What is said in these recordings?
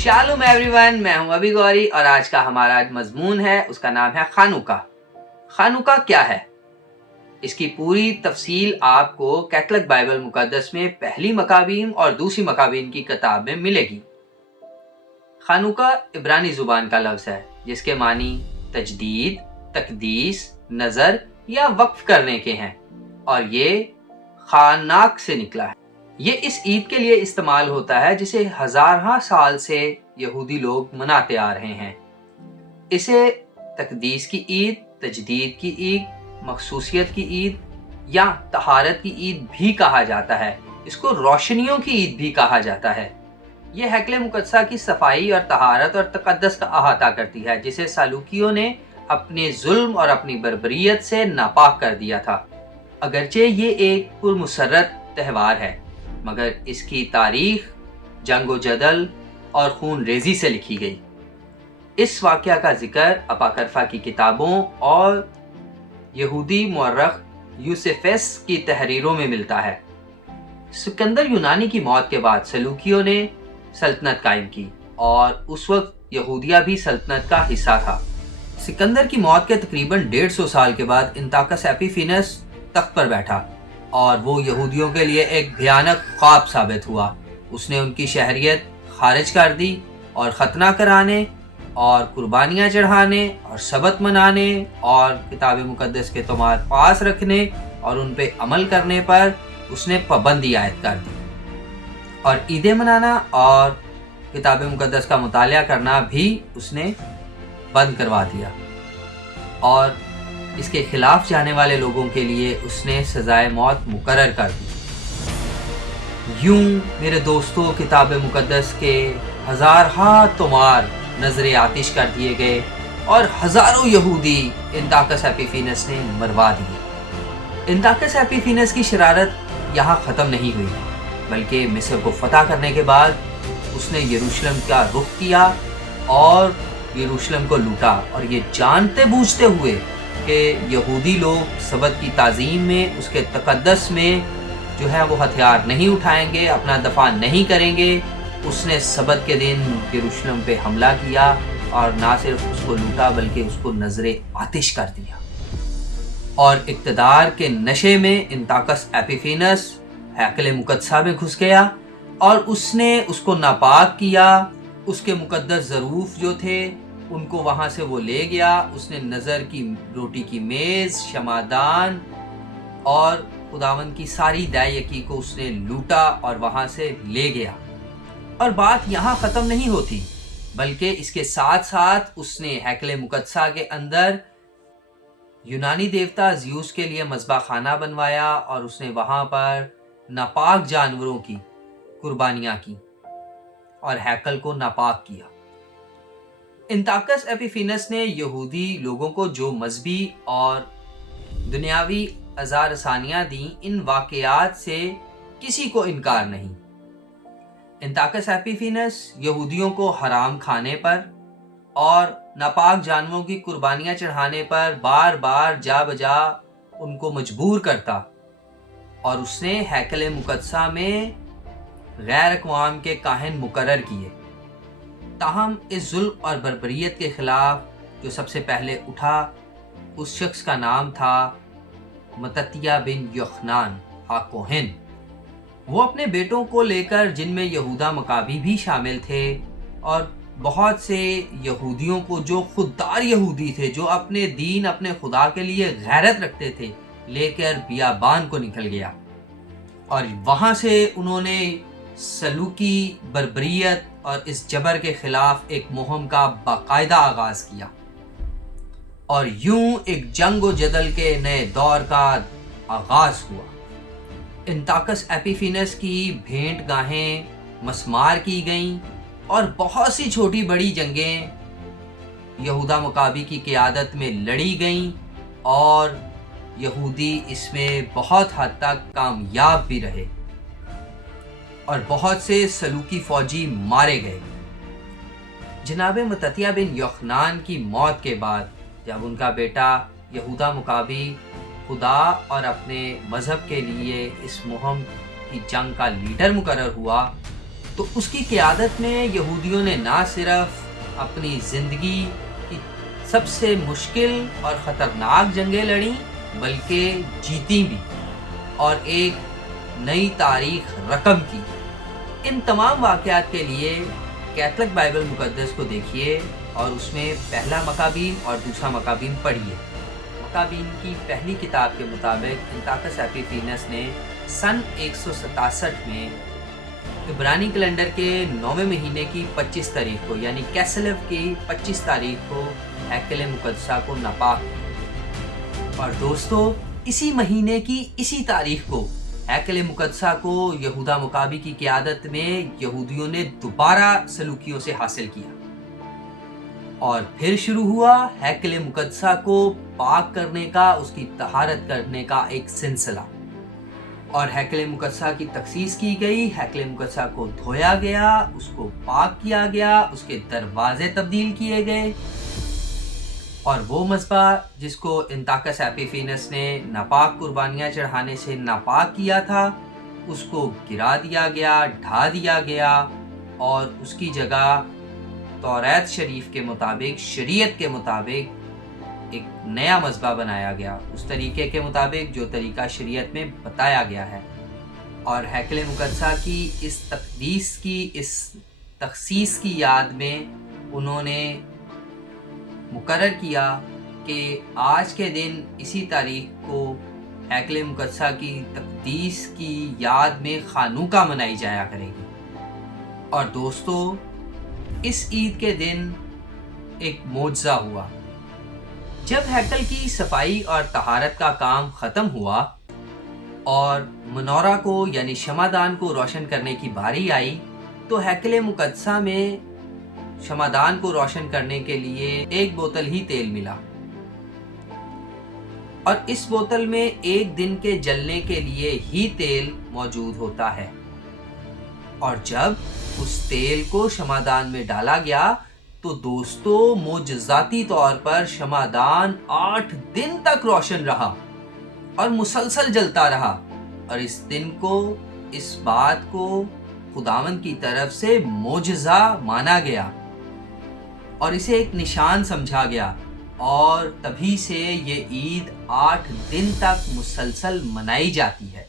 शालूम everyone, मैं हूं अभी गौरी और आज का हमारा मजमून है, उसका नाम है खानुका। खानुका क्या है, इसकी पूरी तफसील आपको कैथलिक बाइबल मुकद्दस में पहली मकाबीन और दूसरी मकाबीन की किताब में मिलेगी। खानुका इब्रानी जुबान का लफ्ज़ है जिसके मानी तजदीद, तकदीस, नज़र या वक्फ करने के हैं और ये खानाक से निकला है। ये इस ईद के लिए इस्तेमाल होता है जिसे हज़ार साल से यहूदी लोग मनाते आ रहे हैं। इसे तकदीस की ईद, तजदीद की ईद, मखसूसियत की ईद या तहारत की ईद भी कहा जाता है। इसको रोशनियों की ईद भी कहा जाता है। यह हैकले मुकद्दसा की सफाई और तहारत और तकद्दस का अहाता करती है जिसे सलूकियों ने अपने जुल्म और अपनी बर्बरियत से नापाक कर दिया था। अगरचे ये एक पुरमुसर्रत त्यौहार है मगर इसकी तारीख जंग व जदल और खून रेजी से लिखी गई। इस वाक़या का जिक्र अपाकरफा की किताबों और यहूदी मुअर्रख यूसेफेस की तहरीरों में मिलता है। सिकंदर यूनानी की मौत के बाद सलूकियों ने सल्तनत कायम की और उस वक्त यहूदिया भी सल्तनत का हिस्सा था। सिकंदर की मौत के तकरीबन 150 साल के बाद इंताकस एपिफेनस तख्त पर बैठा और वो यहूदियों के लिए एक भयानक ख्वाब साबित हुआ। उसने उनकी शहरियत खारिज कर दी और खतना कराने और कुर्बानियाँ चढ़ाने और सबत मनाने और किताब मुकद्दस के तुम्हार पास रखने और उन पे अमल करने पर उसने पाबंदी आयद कर दी और ईदें मनाना और किताब मुकद्दस का मुतालिया करना भी उसने बंद करवा दिया और इसके खिलाफ जाने वाले लोगों के लिए उसने सजाए मौत मुकर्रर कर दी। यूं मेरे दोस्तों, किताब मुकद्दस के हज़ार तोमार नजरे आतिश कर दिए गए और हजारों यहूदी इंताकस एपिफेनस ने मरवा दिए। इंताकस एपिफेनस की शरारत यहाँ ख़त्म नहीं हुई बल्कि मिस्र को फतह करने के बाद उसने यरूशलेम का रुख किया और यरूशलेम को लूटा और ये जानते बूझते हुए कि यहूदी लोग सबत की ताज़ीम में, उसके तकद्दस में जो है वो हथियार नहीं उठाएंगे, अपना दफा नहीं करेंगे, उसने सबत के दिन यरूशलेम पे हमला किया और ना सिर्फ उसको लूटा बल्कि उसको नजरे आतिश कर दिया। और इक़्तिदार के नशे में इंताकस एपिफेनस हैकले मुकद्दसा में घुस गया और उसने उसको नापाक किया। उसके मुकद्दस ज़रूफ जो थे उनको वहाँ से वो ले गया। उसने नज़र की रोटी की मेज़, शमादान और खुदावन की सारी दायकी को उसने लूटा और वहाँ से ले गया। और बात यहाँ ख़त्म नहीं होती बल्कि इसके साथ साथ उसने हैकले मुकद्दसा के अंदर यूनानी देवता ज़्यूस के लिए मज़बा खाना बनवाया और उसने वहाँ पर नापाक जानवरों की कुर्बानियाँ की और हैकल को नापाक किया। इंताकस एपिफेनस ने यहूदी लोगों को जो मजहबी और दुनियावी अज़ारसानियाँ दी, इन वाक़यात से किसी को इनकार नहीं। इंताकस एपिफेनस यहूदियों को हराम खाने पर और नापाक जानवरों की कुर्बानियाँ चढ़ाने पर बार बार जा बजा उनको मजबूर करता और उसने हैकल मुकद्दसा में गैर अक़वाम के काहिन मुकर्रर किए। ताहम इस जुल्म और बर्बरियत के ख़िलाफ़ जो सबसे पहले उठा उस शख्स का नाम था मततिया बिन योखनान कोहेन। वो अपने बेटों को लेकर, जिनमें यहूदा मकाबी भी शामिल थे और बहुत से यहूदियों को जो खुददार यहूदी थे, जो अपने दीन, अपने खुदा के लिए गैरत रखते थे, लेकर बियाबान को निकल गया और वहाँ से उन्होंने सलूकी बर्बरियत और इस जबर के खिलाफ एक मुहिम का बाकायदा आगाज किया और यूं एक जंग व जदल के नए दौर का आगाज हुआ। इंताकस एपिफेनस की भेंट गाहें मस्मार की गईं और बहुत सी छोटी बड़ी जंगें यहूदा मकाबी की क़ियादत में लड़ी गईं और यहूदी इसमें बहुत हद तक कामयाब भी रहे और बहुत से सलूकी फौजी मारे गए। जनाब मततिया बिन योखनान की मौत के बाद जब उनका बेटा यहूदा मकाबी खुदा और अपने मज़हब के लिए इस मुहिम की जंग का लीडर मुकर्रर हुआ تو اس کی قیادت میں یہودیوں نے نہ صرف اپنی زندگی کی سب سے مشکل اور خطرناک جنگیں لڑیں بلکہ جیتی بھی اور ایک نئی تاریخ رقم کی۔ ان تمام واقعات کے لیے کیتھولک بائبل مقدس کو دیکھیے اور اس میں پہلا مکابین اور دوسرا مکابین پڑھیے۔ مکابین کی پہلی کتاب کے مطابق انطاکس ایپیفینس نے سن 167 میں عبرانی کیلنڈر کے 9ویں مہینے کی 25 تاریخ کو یعنی کیسلیو کی 25 تاریخ کو ہیکل مقدسہ کو ناپاک کیا۔ اور دوستو، اسی مہینے کی اسی تاریخ کو ہیکل مقدسہ کو یہودا مکابی کی قیادت میں یہودیوں نے دوبارہ سلوکیوں سے حاصل کیا اور پھر شروع ہوا ہیکل مقدسہ کو پاک کرنے کا، اس کی طہارت کرنے کا ایک سلسلہ۔ اور ہیکل مقدسہ کی تخصیص کی گئی، ہیکل مقدسہ کو دھویا گیا، اس کو پاک کیا گیا، اس کے دروازے تبدیل کیے گئے اور وہ مذبح جس کو انطاکس ایپیفینس نے ناپاک قربانیاں چڑھانے سے ناپاک کیا تھا، اس کو گرا دیا گیا، ڈھا دیا گیا اور اس کی جگہ توریت شریف کے مطابق، شریعت کے مطابق ایک نیا مذبح بنایا گیا، اس طریقے کے مطابق جو طریقہ شریعت میں بتایا گیا ہے۔ اور ہیکل مقدسہ کی اس تقدیس کی، اس تخصیص کی یاد میں انہوں نے مقرر کیا کہ آج کے دن اسی تاریخ کو ہیکل مقدسہ کی تقدیس کی یاد میں خانوکا منائی جایا کرے گی۔ اور دوستو، اس عید کے دن ایک معجزہ ہوا۔ جب ہیکل کی صفائی اور طہارت کا کام ختم ہوا اور منورہ کو یعنی شمعدان کو روشن کرنے کی باری آئی تو ہیکل مقدسہ میں شمعدان کو روشن کرنے کے لیے ایک بوتل ہی تیل ملا اور اس بوتل میں ایک دن کے جلنے کے لیے ہی تیل موجود ہوتا ہے۔ اور جب اس تیل کو شمعدان میں ڈالا گیا تو دوستو، معجزاتی طور پر شمعدان 8 دن تک روشن رہا اور مسلسل جلتا رہا، اور اس دن کو، اس بات کو خداوند کی طرف سے معجزہ مانا گیا اور اسے ایک نشان سمجھا گیا، اور تبھی سے یہ عید 8 دن تک مسلسل منائی جاتی ہے۔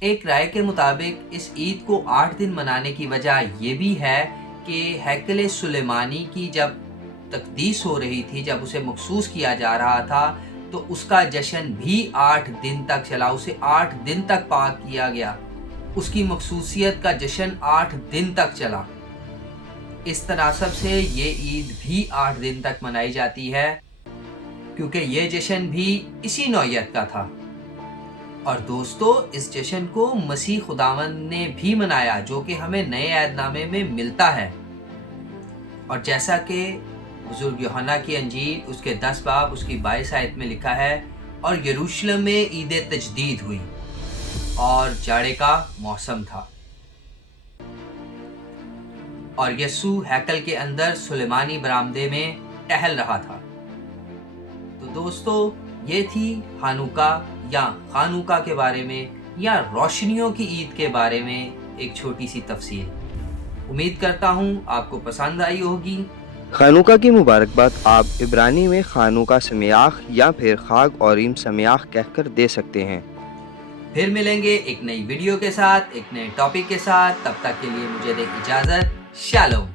ایک رائے کے مطابق اس عید کو 8 دن منانے کی وجہ یہ بھی ہے کہ ہیکل سلیمانی کی جب تقدیس ہو رہی تھی، جب اسے مخصوص کیا جا رہا تھا تو اس کا جشن بھی 8 دن تک چلا، اسے 8 دن تک پاک کیا گیا، اس کی مخصوصیت کا جشن 8 دن تک چلا۔ اس تناسب سے یہ عید بھی 8 دن تک منائی جاتی ہے کیونکہ یہ جشن بھی اسی نوعیت کا تھا۔ اور دوستو، اس جشن کو مسیح خداوند نے بھی منایا جو کہ ہمیں نئے عہد نامے میں ملتا ہے، اور جیسا کہ بزرگ یوحنا کی انجیل اس کے 10 باب اس کی 22 آیت میں لکھا ہے، اور یروشلم میں عید تجدید ہوئی اور جاڑے کا موسم تھا اور یسوع ہیکل کے اندر سلیمانی برآمدے میں ٹہل رہا تھا۔ تو دوستو، یہ تھی ہانوکا یا خانوکا کے بارے میں یا روشنیوں کی عید کے بارے میں ایک چھوٹی سی تفصیل۔ امید کرتا ہوں آپ کو پسند آئی ہوگی۔ خانوکا کی مبارکباد آپ عبرانی میں خانوکا سمیاخ یا پھر خاگ اوریم سمیاخ کہہ کر دے سکتے ہیں۔ پھر ملیں گے ایک نئی ویڈیو کے ساتھ، ایک نئے ٹاپک کے ساتھ، تب تک کے لیے مجھے دیں اجازت۔ شالوم۔